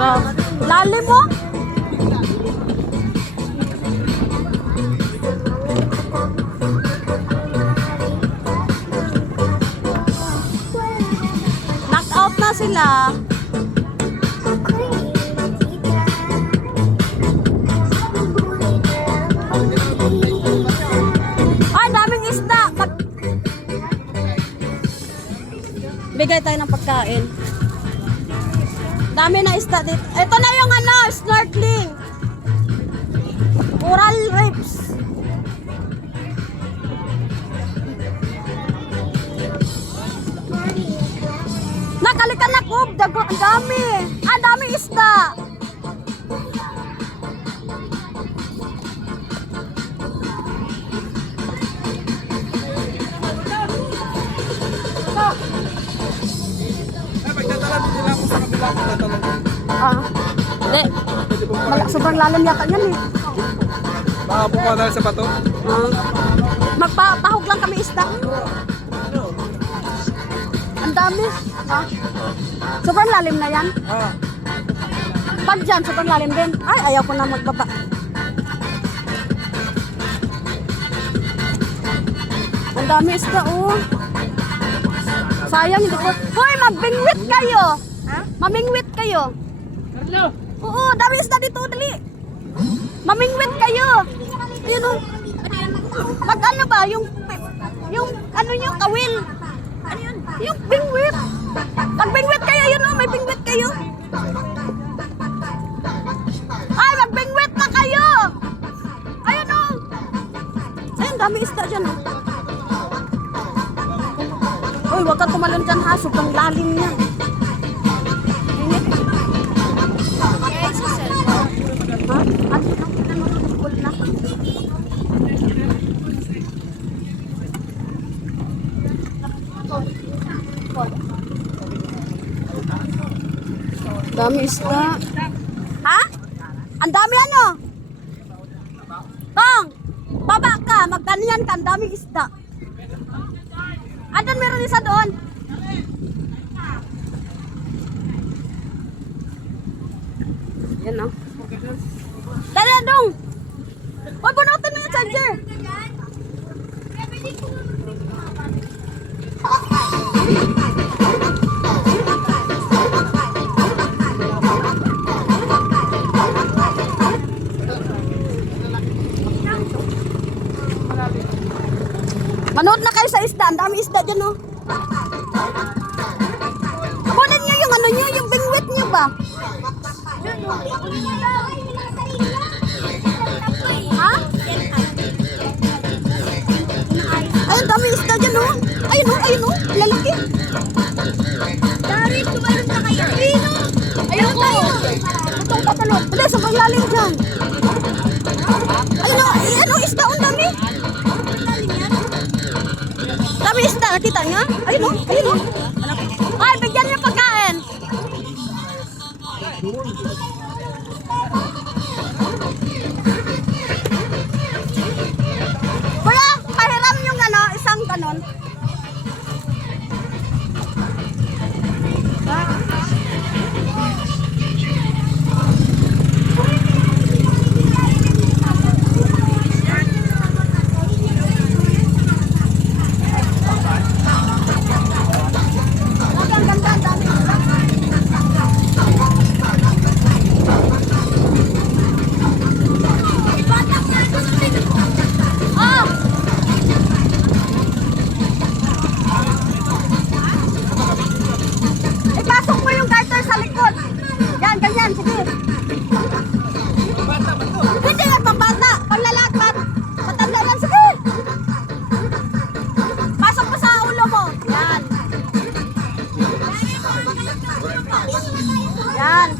Grabe. Lalim mo? Knock out na sila. Ay, daming isda. Bigay tayo ng pagkain. Dami na isda dito. Ito na yung ano, snorkeling. Coral reefs. Nakalikan na kub. Ang dami. Ang dami isda. Hindi. Sobrang lalim yata yan eh. Makapong ka na sa bato? Magpapahog lang kami isda. Ang dami. Sobrang lalim na yan. Pag dyan, sobrang lalim din. Ay, ayaw ko na magbaba. Ang dami isda oh. Sayang, hindi ko. Hoy, magbingwit kayo. Mamingwit kayo. Oo, dami isda dito, dali. Mamingwit kayo. Ayun o. Mag-ano ba? Yung ano nyo, kawil. Ano yun? Yung bingwit. Magbingwit kayo, yun o, may bingwit kayo. Ay, magbingwit na kayo. Ayun o. Ayun, dami isda dyan o. Uy, huwag ka tumalon dyan ha, sobrang lalim niya. Dami isda. Ha? Ang dami ano? Tong, baba ka, magkanyan ka, ang daming isda. Andun meron isa doon. Yan o. Dali, dong. Huwag bunutin mo yung charger. Manood na kayo sa isda. Ang dami isda dyan, oh. Kunin nyo yung ano nyo, yung bingwit nyo ba? Ha? Ayun, dami isda dyan, oh. Ayun, oh, ayun, oh. Lalaki. Dari, tumalun na kayo. Ayun, oh. Itong papalot. Wala, sa paglalim dyan. Ayun, oh. Ayun, oh, isda, ang dami. Dami isda, nakita niya? Ayun o, ayun o. Ay, bigyan niyo pagkain. Kuya, pahiram yung ano, isang ganon. Yan.